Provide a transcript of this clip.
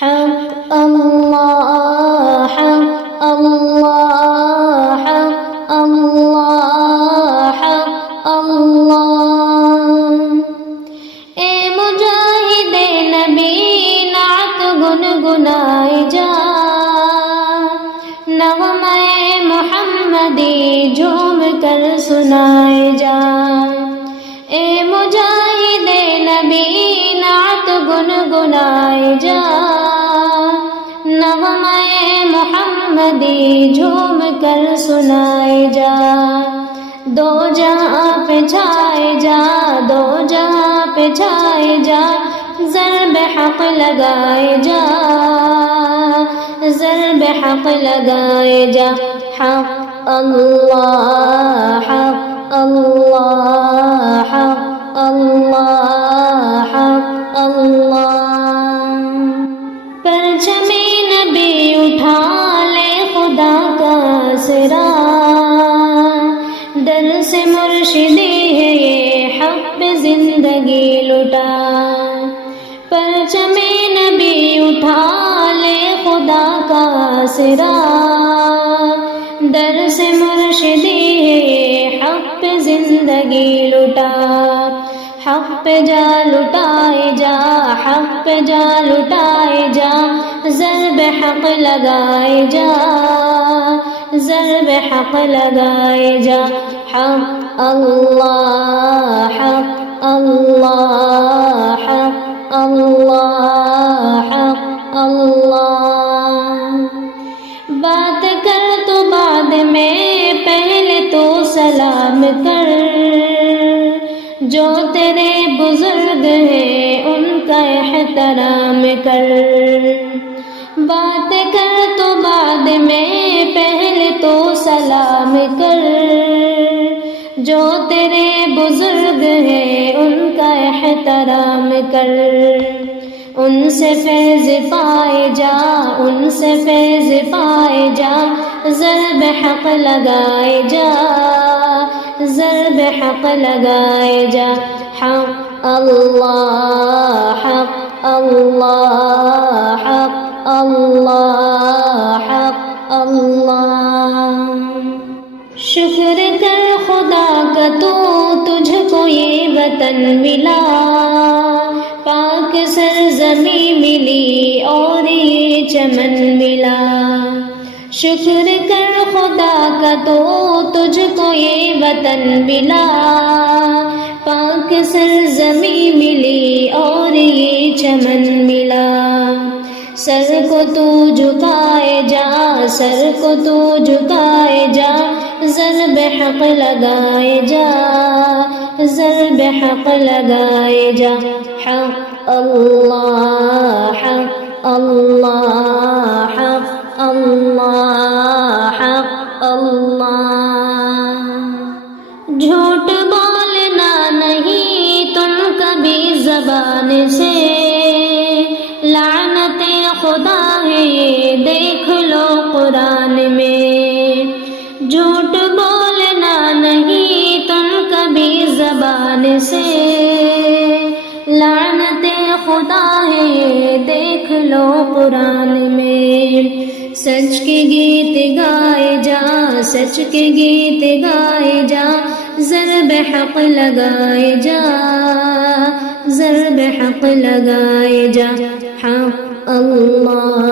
حق اللہ حق اللہ حق اللہ حق اللہ۔ اے مجاہد نبی نعت گنگنائے جا، نغمہ محمدی جھوم کر سنائے جا۔ اے مجاہد نبی نعت گنگنائے جا، نغمہ محمدی جھوم کر سنائے جا۔ دو جہاں پہ چھائے جا، دو جہاں پہ چھائے جا، ضرب حق لگائے جا، ضرب حق لگائے جا۔ حق اللہ حق اللہ حق اللہ حق اللہ۔ پرچم نبی اٹھا لے خدا کا آسرا، در سے مرشدی ہے یہ حق پہ زندگی لٹا۔ پرچم نبی اٹھا لے خدا کا آسرا، در سے مرشدی ہے حق پہ زندگی لٹا۔ حق پہ جا لٹائے جا، حق پہ جا لٹائے جا، ضرب حق لگائے جا، ضرب حق لگائے جا۔ حق اللہ حق اللہ حق اللہ حق اللہ۔ بات کر تو بعد میں، پہلے تو سلام کر، جو تیرے بزرگ ہیں ان کا احترام کر۔ بات کر تو بعد میں، پہلے تو سلام کر، جو تیرے بزرگ ہیں ان کا احترام کر۔ ان سے فیض پائے جا، ان سے فیض پائے جا، ضرب حق لگائے جا، ضرب حق لگائے جا۔ حق اللہ حق اللہ حق اللہ حق اللہ۔ شکر کر خدا کا تو تجھ کو یہ وطن ملا، پاک سرزمین ملی اور یہ چمن ملا۔ شکر کر خدا کا تو تجھ کو یہ وطن ملا، پاک سرزمین ملی اور یہ چمن ملا۔ سر کو تو جھکائے جا، سر کو تو جھکائے جا، ضرب حق لگائے جا، ضرب حق لگائے جا۔ حق اللہ حق اللہ حق اللہ حق اللہ۔ جھوٹ بولنا نہیں تم کبھی زبان سے، لعنت خدا ہے یہ دیکھ لو قرآن میں۔ جھوٹ بولنا نہیں تم کبھی زبان سے، لعنت خدا ہے یہ دیکھ لو قرآن میں۔ سچ کے گیت گائے جا، سچ کے گیت گائے جا، ضرب حق لگائے جا، ضرب حق لگائے جا۔ حق اللہ